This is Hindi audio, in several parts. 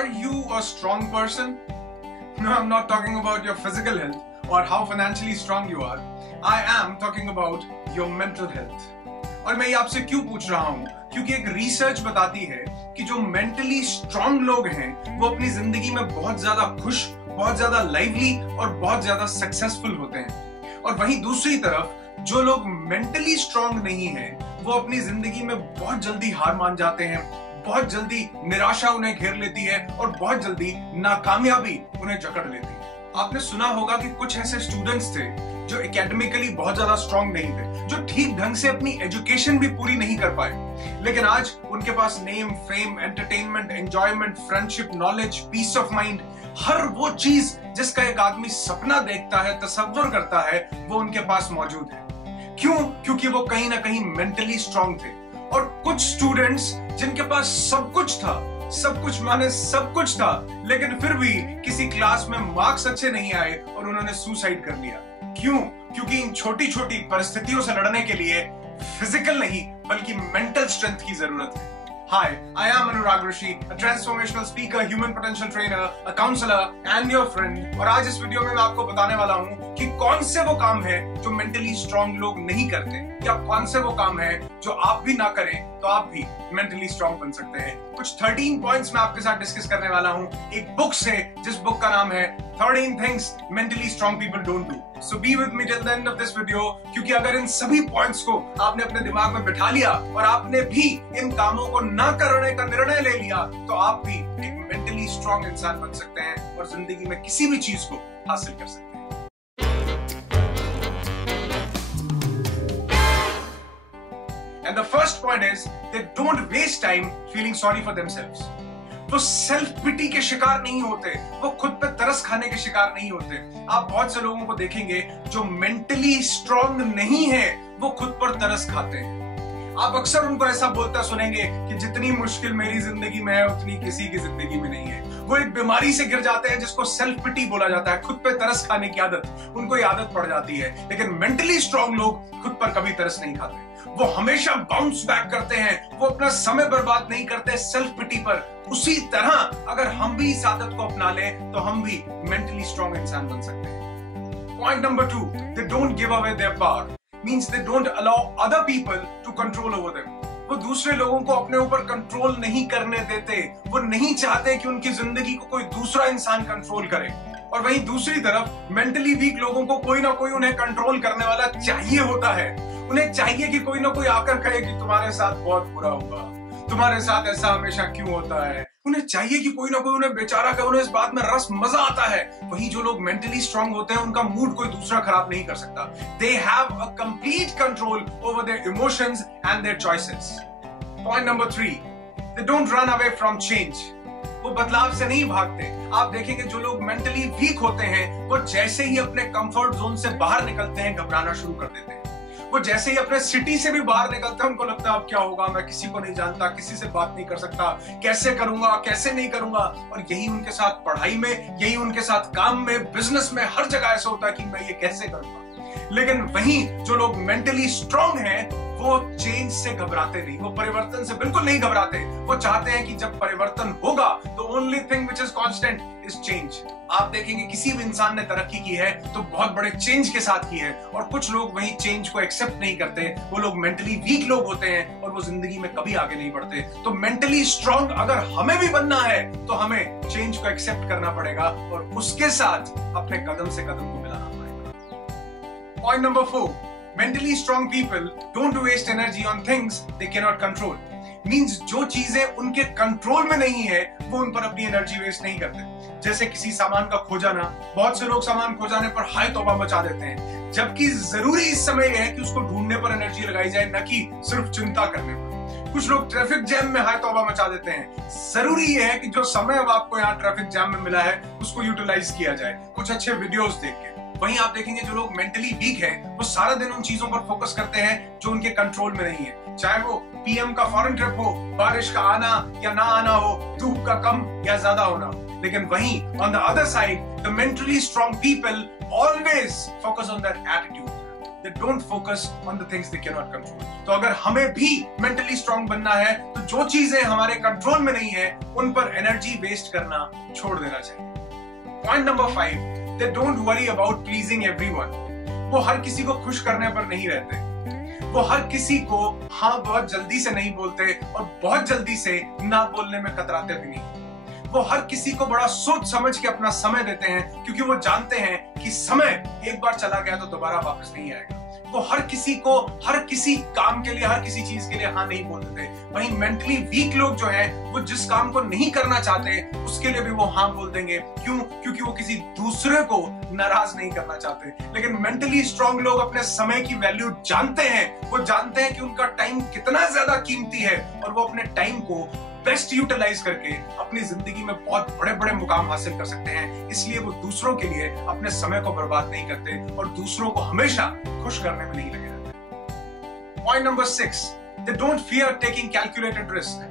Are you a strong person? No, I'm not talking about your physical health or how financially strong you are. I am talking about your mental health. और मैं ये आपसे क्यों पूछ रहा हूँ? क्योंकि एक रिसर्च बताती है कि जो मेंटली स्ट्रांग लोग हैं वो अपनी जिंदगी में बहुत ज्यादा खुश, बहुत ज्यादा लाइवली और बहुत ज्यादा सक्सेसफुल होते हैं। और वहीं दूसरी तरफ जो लोग मेंटली स्ट्रांग नहीं हैं वो अपनी जिंदगी में बहुत जल्दी हार मान जाते हैं, बहुत जल्दी निराशा उन्हें घेर लेती है और बहुत जल्दी नाकामयाबी उन्हें जकड़ लेती है। आपने सुना होगा कि कुछ ऐसे स्टूडेंट्स थे जो एकेडमिकली बहुत ज्यादा स्ट्रांग नहीं थे, जो ठीक ढंग से अपनी एजुकेशन भी पूरी नहीं कर पाए, लेकिन आज उनके पास name, fame, entertainment, enjoyment, friendship, knowledge, peace of mind, हर वो चीज जिसका एक आदमी सपना देखता है, तसव्वुर करता है, वो उनके पास मौजूद है। क्यों? क्योंकि वो कहीं ना कहीं मेंटली स्ट्रांग थे। और कुछ स्टूडेंट्स जिनके पास सब कुछ था, सब कुछ माने सब कुछ था, लेकिन फिर भी किसी क्लास में मार्क्स अच्छे नहीं आए और उन्होंने सुसाइड कर लिया। क्यों? क्योंकि इन छोटी छोटी परिस्थितियों से लड़ने के लिए फिजिकल नहीं बल्कि मेंटल स्ट्रेंथ की जरूरत है। Hi, I am Anurag Rishi, a transformational speaker, human potential trainer, a counselor and your friend। और आज इस वीडियो में मैं आपको बताने वाला हूँ कि कौन से वो काम है जो मेंटली स्ट्रांग लोग नहीं करते, या कौन से वो काम है जो आप भी ना करें तो आप भी मेंटली स्ट्रांग बन सकते हैं। कुछ 13 पॉइंट्स मैं आपके साथ डिस्कस करने वाला हूँ एक बुक से, जिस बुक का नाम है 13 Things Mentally Strong People Don't Do। So be with me till the end of this video, क्योंकि अगर इन सभी पॉइंट्स को आपने अपने दिमाग में बिठा लिया और आपने भी इन कामों को ना करने का निर्णय ले लिया तो आप भी एक मेंटली स्ट्रांग इंसान बन सकते हैं और जिंदगी में किसी भी चीज को हासिल कर सकते हैं। And the first point is they don't waste time feeling sorry for themselves। वो सेल्फ पिटी के शिकार नहीं होते, वो खुद पे तरस खाने के शिकार नहीं होते। आप बहुत से लोगों को देखेंगे जो मेंटली स्ट्रांग नहीं है वो खुद पर तरस खाते हैं। आप अक्सर उनको ऐसा बोलता सुनेंगे कि जितनी मुश्किल मेरी जिंदगी में है उतनी किसी की जिंदगी में नहीं है। वो एक बीमारी से गिर जाते हैं जिसको सेल्फ पिटी बोला जाता है, खुद पे तरस खाने की आदत, उनको ये आदत पड़ जाती है। लेकिन मेंटली स्ट्रांग लोग खुद पर कभी तरस नहीं खाते, वो हमेशा बाउंस बैक करते हैं, वो अपना समय बर्बाद नहीं करते सेल्फ पिटी पर। उसी तरह अगर हम भी इस आदत को अपना लें तो हम भी मेंटली स्ट्रांग इंसान बन सकते हैं। Point number 2, they don't give away their power. Means they don't allow other people to control over them। वो दूसरे लोगों को अपने ऊपर कंट्रोल नहीं करने देते, वो नहीं चाहते कि उनकी जिंदगी को कोई दूसरा इंसान कंट्रोल करे। और वहीं दूसरी तरफ मेंटली वीक लोगों को कोई ना कोई उन्हें कंट्रोल करने वाला चाहिए होता है। उन्हें चाहिए कि कोई ना कोई आकर कहे कि तुम्हारे साथ बहुत बुरा हुआ, तुम्हारे साथ ऐसा हमेशा क्यों होता है। उन्हें चाहिए कि कोई ना कोई उन्हें बेचारा कहे, उन्हें इस बात में रस मजा आता है। वहीं जो लोग मेंटली स्ट्रांग होते हैं उनका मूड कोई दूसरा खराब नहीं कर सकता। They have a complete control over their emotions and their choices। Point number 3, they don't run away from change। वो बदलाव से नहीं भागते। आप देखेंगे जो लोग मेंटली वीक होते हैं वो जैसे ही अपने कंफर्ट जोन से बाहर निकलते हैं घबराना शुरू कर देते हैं। वो जैसे ही अपने सिटी से भी बाहर निकलते हैं उनको लगता है अब क्या होगा, मैं किसी को नहीं जानता, किसी से बात नहीं कर सकता, कैसे करूंगा, कैसे नहीं करूंगा। और यही उनके साथ पढ़ाई में, यही उनके साथ काम में, बिजनेस में, हर जगह ऐसा होता है कि मैं ये कैसे करूंगा। लेकिन वहीं जो लोग मेंटली स्ट्रांग हैं वो चेंज से घबराते नहीं, वो परिवर्तन से बिल्कुल नहीं घबराते। वो चाहते हैं कि जब परिवर्तन होगा तो only thing which is constant is change. आप देखेंगे किसी भी इंसान ने तरक्की की है तो बहुत बड़े चेंज के साथ की है, और कुछ लोग वही चेंज को एक्सेप्ट नहीं करते। वो लोग मेंटली वीक लोग होते हैं और वो जिंदगी में कभी आगे नहीं बढ़ते। तो मेंटली स्ट्रांग अगर हमें भी बनना है तो हमें चेंज को एक्सेप्ट करना पड़ेगा और उसके साथ अपने कदम से कदम को मिलाना पड़ेगा। Point number 4, mentally strong people don't waste energy on things they cannot control। Means जो चीजें उनके कंट्रोल में नहीं है वो उन पर अपनी एनर्जी वेस्ट नहीं करते। जैसे किसी सामान का खो जाना, बहुत से लोग सामान खो जाने पर हाय तौबा मचा देते हैं, जबकि जरूरी इस समय है कि उसको ढूंढने पर एनर्जी लगाई जाए, न कि सिर्फ चिंता करने पर। कुछ लोग ट्रैफिक जैम में हाय तौबा मचा देते हैं, जरूरी है कि जो समय अब आपको यहाँ ट्रैफिक जैम में मिला है उसको यूटिलाइज किया जाए कुछ अच्छे वीडियोस देख के। वहीं आप देखेंगे जो लोग मेंटली वीक हैं वो सारा दिन उन चीजों पर फोकस करते हैं जो उनके कंट्रोल में नहीं है, चाहे वो पीएम का फॉरेन ट्रिप हो, बारिश का आना या ना आना हो, धूप का कम या ज्यादा होना हो। लेकिन वहीं on the other side the mentally strong people always focus on that attitude. they don't focus on the things they cannot control. तो अगर हमें भी mentally strong बनना है तो जो चीजें हमारे कंट्रोल में नहीं है उन पर एनर्जी वेस्ट करना छोड़ देना चाहिए। Point number 5, they don't worry about pleasing everyone. वो हर किसी को खुश करने पर नहीं रहते। वो हर किसी को हाँ बहुत जल्दी से नहीं बोलते और बहुत जल्दी से ना बोलने में कतराते भी नहीं। वो हर किसी को बड़ा सोच समझ के अपना समय देते हैं क्योंकि वो जानते हैं कि समय एक बार चला गया तो दोबारा वापस नहीं आएगा। वो हर किसी को हर किसी काम के लिए हर किसी चीज के लिए हाँ नहीं बोलते थे। वहीं मेंटली वीक लोग जो हैं वो जिस काम को नहीं करना चाहते उसके लिए भी वो हाँ बोल देंगे। क्यों? क्योंकि वो किसी दूसरे को नाराज नहीं करना चाहते। लेकिन मेंटली स्ट्रांग लोग अपने समय की वैल्यू जानते हैं। वो जानते हैं कि उनका टाइम कितना ज्यादा कीमती है और वो अपने टाइम को बेस्ट यूटिलाइज करके अपनी जिंदगी में बहुत बड़े बड़े मुकाम हासिल कर सकते हैं। इसलिए वो दूसरों के लिए अपने समय को बर्बाद नहीं करते और दूसरों को हमेशा खुश करने में नहीं लगे रहते। Point number 6, they don't fear taking calculated risk.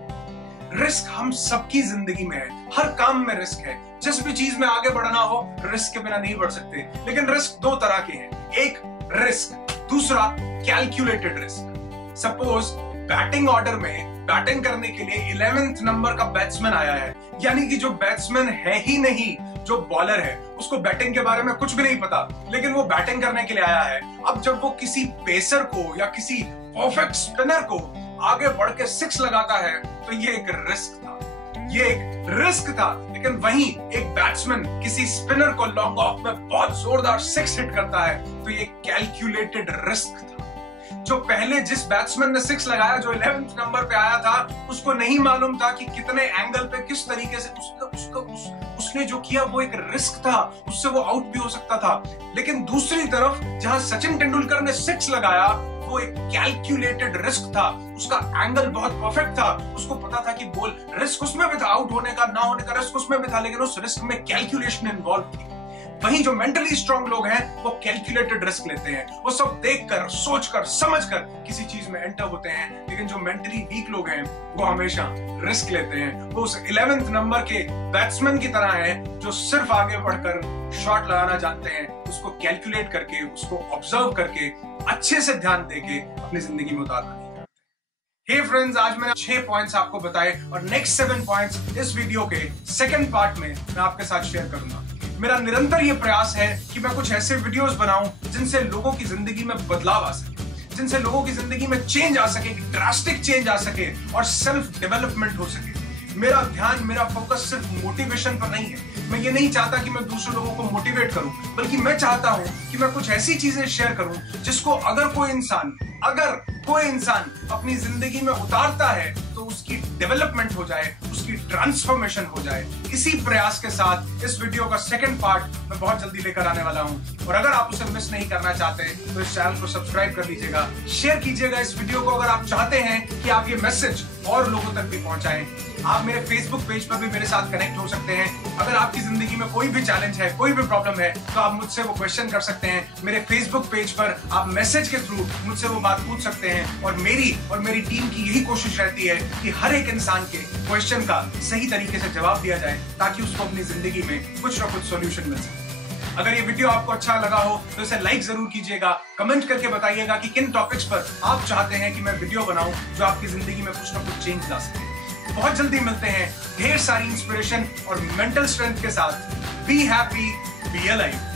Risk हम सबकी जिंदगी में है, हर काम में रिस्क है। जिस भी चीज में आगे बढ़ना हो रिस्क के बिना नहीं बढ़ सकते। लेकिन रिस्क दो तरह के हैं, एक रिस्क, दूसरा calculated risk. Suppose batting order में बैटिंग करने के लिए 11th नंबर का बैट्समैन आया है, यानी कि जो बैट्समैन है ही नहीं, जो बॉलर है उसको बैटिंग के बारे में कुछ भी नहीं पता, लेकिन वो बैटिंग करने के लिए आया है। अब जब वो किसी पेसर को या किसी परफेक्ट स्पिनर को आगे बढ़ के 6 लगाता है तो ये एक रिस्क था, ये एक रिस्क था। लेकिन वहीं एक बैट्समैन किसी स्पिनर को लॉन्ग ऑफ में बहुत जोरदार 6 हिट करता है तो ये कैलकुलेटेड रिस्क था। जो पहले जिस बैट्समैन ने 6 लगाया, जो 11th नंबर पे आया था, उसको नहीं मालूम था कि कितने एंगल पे किस तरीके से उसने जो किया वो एक रिस्क था, उससे वो आउट भी हो सकता था। लेकिन दूसरी तरफ जहां सचिन तेंदुलकर ने 6 लगाया वो एक कैलकुलेटेड रिस्क था, उसका एंगल बहुत परफेक्ट था, उसको पता था कि बॉल रिस्क उसमें भी था, आउट होने का ना होने का रिस्क उसमें भी था, लेकिन उस रिस्क में कैलकुलेशन इन्वॉल्व थी। वहीं जो मेंटली स्ट्रांग लोग हैं वो कैलकुलेटेड रिस्क लेते हैं, वो सब देखकर सोचकर समझकर किसी चीज में एंटर होते हैं। लेकिन जो मेंटली वीक लोग हैं वो हमेशा रिस्क लेते हैं। वो उस 11th नंबर के बैट्समैन की तरह हैं जो सिर्फ आगे बढ़कर शॉट लगाना जानते हैं, उसको कैलकुलेट करके, उसको ऑब्जर्व करके, अच्छे से ध्यान देके अपनी जिंदगी में उतारना नहीं चाहते। हे फ्रेंड्स, आज मैंने 6 पॉइंट्स आपको बताए और नेक्स्ट 7 पॉइंट्स इस वीडियो के सेकंड पार्ट में मैं आपके साथ शेयर करूंगा। मेरा निरंतर ये प्रयास है कि मैं कुछ ऐसे वीडियोस बनाऊं जिनसे लोगों की जिंदगी में बदलाव आ सके, जिनसे लोगों की जिंदगी में चेंज आ सके, ड्रास्टिक चेंज आ सके और सेल्फ डेवलपमेंट हो सके। मेरा ध्यान, मेरा फोकस सिर्फ मोटिवेशन पर नहीं है। मैं ये नहीं चाहता कि मैं दूसरे लोगों को मोटिवेट करूं, बल्कि मैं चाहता हूं कि मैं कुछ ऐसी चीजें शेयर करूं जिसको अगर कोई इंसान अपनी जिंदगी में उतारता है तो उसकी डेवलपमेंट हो जाए, उसकी ट्रांसफॉर्मेशन हो जाए। इसी प्रयास के साथ इस वीडियो का सेकंड पार्ट मैं बहुत जल्दी लेकर आने वाला हूं और अगर आप उसे मिस नहीं करना चाहते तो इस चैनल को सब्सक्राइब कर लीजिएगा, शेयर कीजिएगा इस वीडियो को। अगर आप चाहते हैं कि आप ये मैसेज और लोगों तक भी पहुंचाएं, आप मेरे फेसबुक पेज पर भी मेरे साथ कनेक्ट हो सकते हैं। अगर आपकी जिंदगी में कोई भी चैलेंज है, कोई भी प्रॉब्लम है, तो आप मुझसे वो क्वेश्चन कर सकते हैं। मेरे फेसबुक पेज पर आप मैसेज के थ्रू मुझसे वो बात पूछ सकते हैं और मेरी टीम की यही कोशिश रहती है कि हर एक इंसान के क्वेश्चन का सही तरीके से जवाब दिया जाए ताकि उसको अपनी जिंदगी में कुछ ना कुछ सॉल्यूशन मिल सके। अगर ये वीडियो आपको अच्छा लगा हो तो इसे लाइक जरूर कीजिएगा, कमेंट करके बताइएगा कि किन टॉपिक्स पर आप चाहते हैं कि मैं वीडियो बनाऊं जो आपकी जिंदगी में कुछ ना कुछ चेंज ला सके। बहुत जल्दी मिलते हैं ढेर सारी इंस्पिरेशन और मेंटल स्ट्रेंथ के साथ। Be happy, be alive.